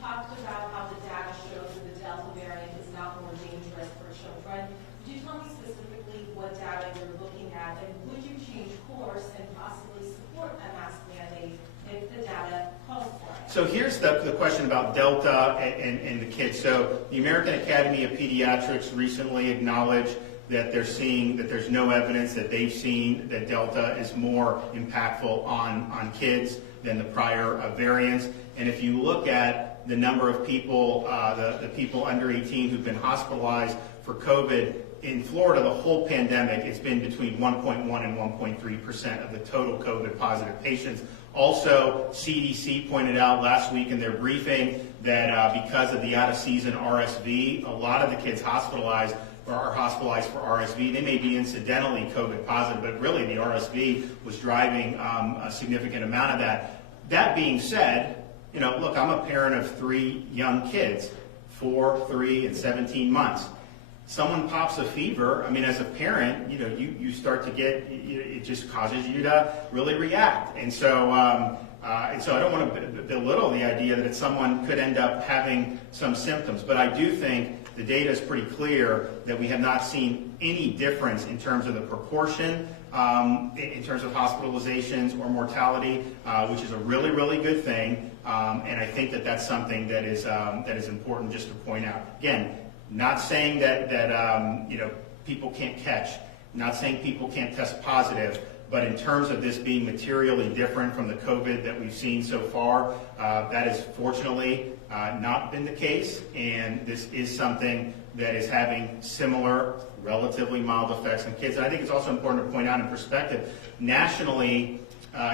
talked about how the data shows that the Delta variant is not more dangerous for children. Could you tell me specifically what data you're looking at, and would you change course and possibly support a mask mandate if the data calls for it? So here's the question about Delta and the kids. So the American Academy of Pediatrics recently acknowledged that they're seeing that there's no evidence that they've seen that Delta is more impactful on kids than the prior variants. And if you look at the number of people, the people under 18 who've been hospitalized for COVID, in Florida, the whole pandemic, it's been between 1.1 and 1.3% of the total COVID positive patients. Also, CDC pointed out last week in their briefing that because of the out-of-season RSV, a lot of the kids hospitalized are hospitalized for RSV. They may be incidentally COVID positive, but really the RSV was driving a significant amount of that. That being said, look, I'm a parent of 3 young kids, 4, 3, and 17 months. Someone pops a fever, I mean, as a parent, you start to get, it just causes you to really react. And so I don't want to belittle the idea that someone could end up having some symptoms, but I do think the data is pretty clear that we have not seen any difference in terms of the proportion, in terms of hospitalizations or mortality, which is a really, really good thing. And I think that that's something that is important just to point out. Again, not saying that people can't catch, not saying people can't test positive, but in terms of this being materially different from the COVID that we've seen so far, that has fortunately not been the case, and this is something that is having similar, relatively mild effects on kids. And I think it's also important to point out in perspective, nationally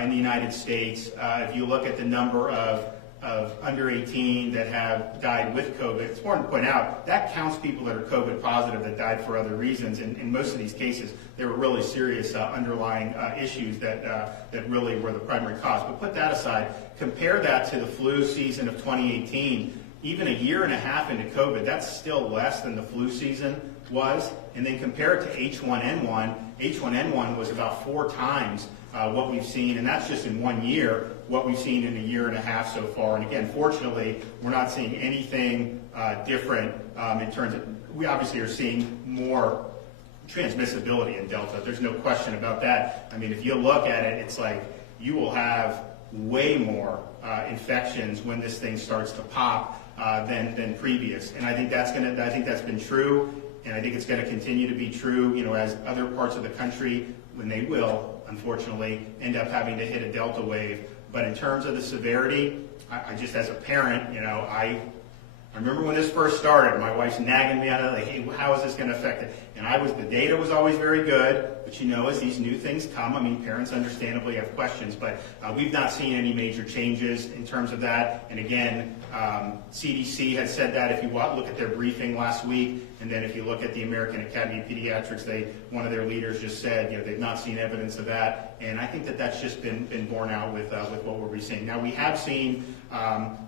in the United States, if you look at the number of under 18 that have died with COVID, it's important to point out that counts people that are COVID positive that died for other reasons. And in most of these cases, there were really serious underlying issues that really were the primary cause. But put that aside, compare that to the flu season of 2018. Even a year and a half into COVID, that's still less than the flu season was. And then compare it to H1N1. H1N1 was about 4 times what we've seen, and that's just in 1 year, what we've seen in a year and a half so far. And again, fortunately, we're not seeing anything different in terms of, we obviously are seeing more transmissibility in Delta. There's no question about that. I mean, if you look at it, it's like you will have way more infections when this thing starts to pop than previous. And I think that's been true, and I think it's going to continue to be true, as other parts of the country, when they will, unfortunately, end up having to hit a Delta wave. But in terms of the severity, I just, as a parent, I remember when this first started, my wife's nagging me on it, like, hey, how is this going to affect it? And the data was always very good, but as these new things come, I mean, parents understandably have questions, but we've not seen any major changes in terms of that. And again, CDC had said that if you look at their briefing last week, and then if you look at the American Academy of Pediatrics, one of their leaders just said, they've not seen evidence of that. And I think that that's just been borne out with what we're seeing. Now, we have seen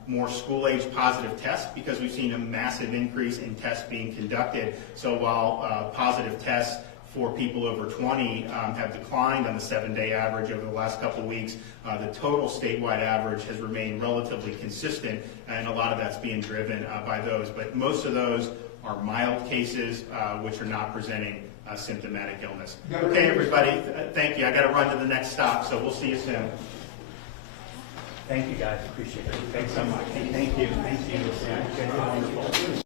more school-age positive tests because we've seen a massive increase in tests being conducted. So while positive tests for people over 20 have declined on the 7-day average over the last couple of weeks, the total statewide average has remained relatively consistent, and a lot of that's being driven by those. But most of those are mild cases which are not presenting symptomatic illness. Okay, everybody, thank you. I got to run to the next stop, so we'll see you soon. Thank you, guys. Appreciate it. Thanks so much. Thank you. Thank you. Wonderful.